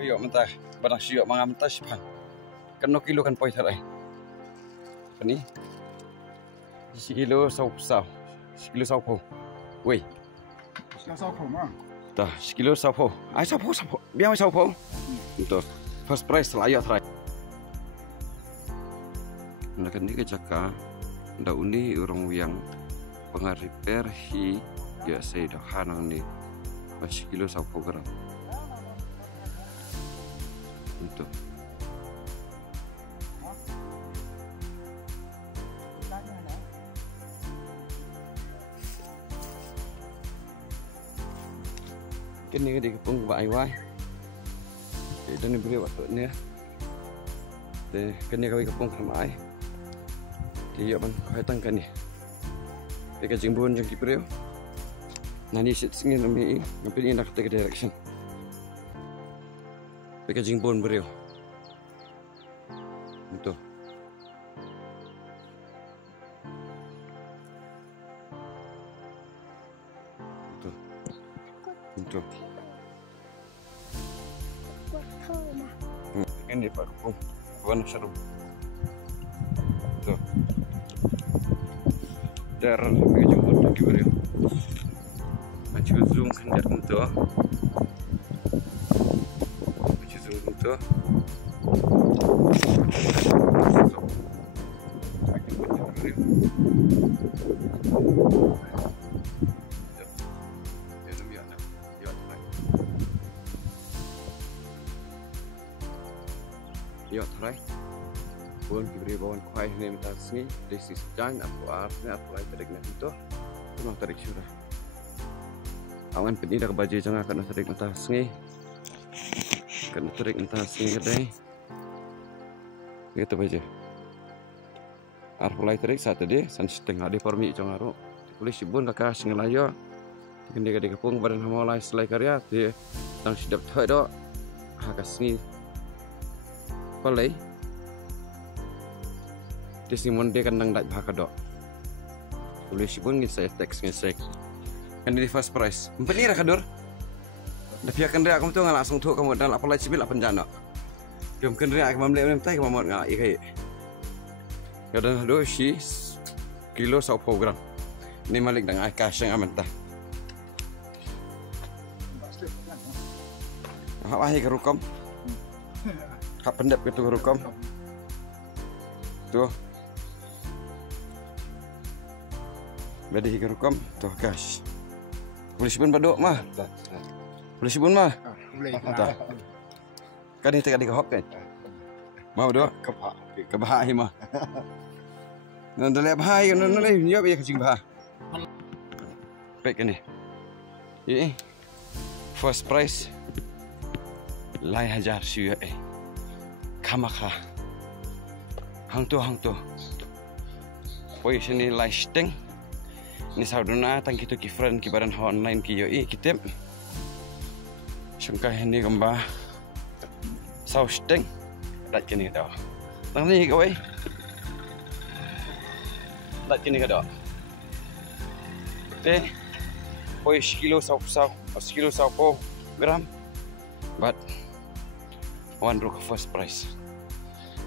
Kuyok mentah, barang siok mangam mentah sipang. Keno kilo kan poi tarai. Ini, sekilo sau sau, sekilo sau po. Wei, Sao khổ mà? dah sekilo sau po. Ai sau po, biar sau po. Untuk first price layak tarai. Nak ni kecaka, dah uni orang yang pengaripper hi ya saya dah hanang ni. Masih kilo sau po gram. Untuk cái này đi cũng vài quay để cho nên bữa bắt nữa để cái này cái cũng không ai thì giờ mình phải tăng cái này cái jeng buôn jeng kiprio nanti singin kami ngapain ini nak take direction cái jeng buôn brio itu Untuk ini Pak Kupung, warna seru. Tuh, darah lagi jemput lagi beri. Maju zoom kenjar untuk, maju zoom untuk. Makin banyak beri. Yo, try. Bukan kibri bawan kuai ni minta sini. This is done. Aku lagi tarik nak itu. Memang tarik surah. Awan peni dah baju jangan kena tarik minta sini. Kena tarik minta sini kedai. Gitu baju. Aku lagi tarik saat tadi. San setengah di permi jangan ro. Polis ibun kakak singelayo. Kendi kendi kepung badan hamolai selai karya. Dia tang sidap thoi do. Kakak sini. Palai, di sini monde kan nang dak bahaka dok. Polisi pun saya teks ngesek. Kan di first price. Empeni ra kador. Da pihak kan aku tu langsung tu kamu dan apalai civil apa penjana. Diam kan ria aku mamle mentai kamu mau ngai kai. Ya dan do si kilo 100 gram. Ini malik dang ai cash yang amentah. Apa hai kerukom? Hak pendap itu hukum tuh bedi hukum tuh guys polisi pun baduk mah polisi pun mah kan itu kan dikehok kan mau doh kebahak mah nanti lihat bahai kan nanti nyiap ya kecing bahak baik ini ini first price lai hajar siu Kamaka hang tu posisi ni listing ni sauduna tang kita kifran kibaran online ki yoi kitep sangka ini gamba sausting dat kini kada tang ni kawai dat kini kada posisi kilo kilo saupo gram but one rook first price.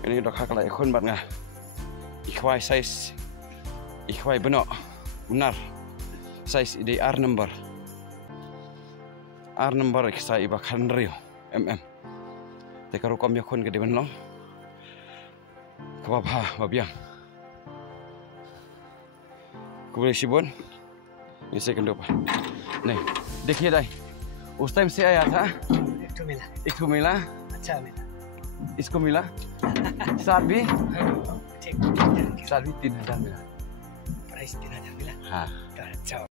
Ini dah kakak ikon bat ngah. Ikhwai size, ikhwai benak, benar. Size ini R number kisah ibakan rio Teka rukom yakon ke depan long. Kebabha babiang. Kemudian sibun. Ini saya kenapa. Nih, dekhiye dai. Us time se आया था. एक ठो मिला. अच्छा मिला इसको मिला 7 भी ठीक 7 भी 3000 मिला प्राइस 3000 मिला हाँ अच्छा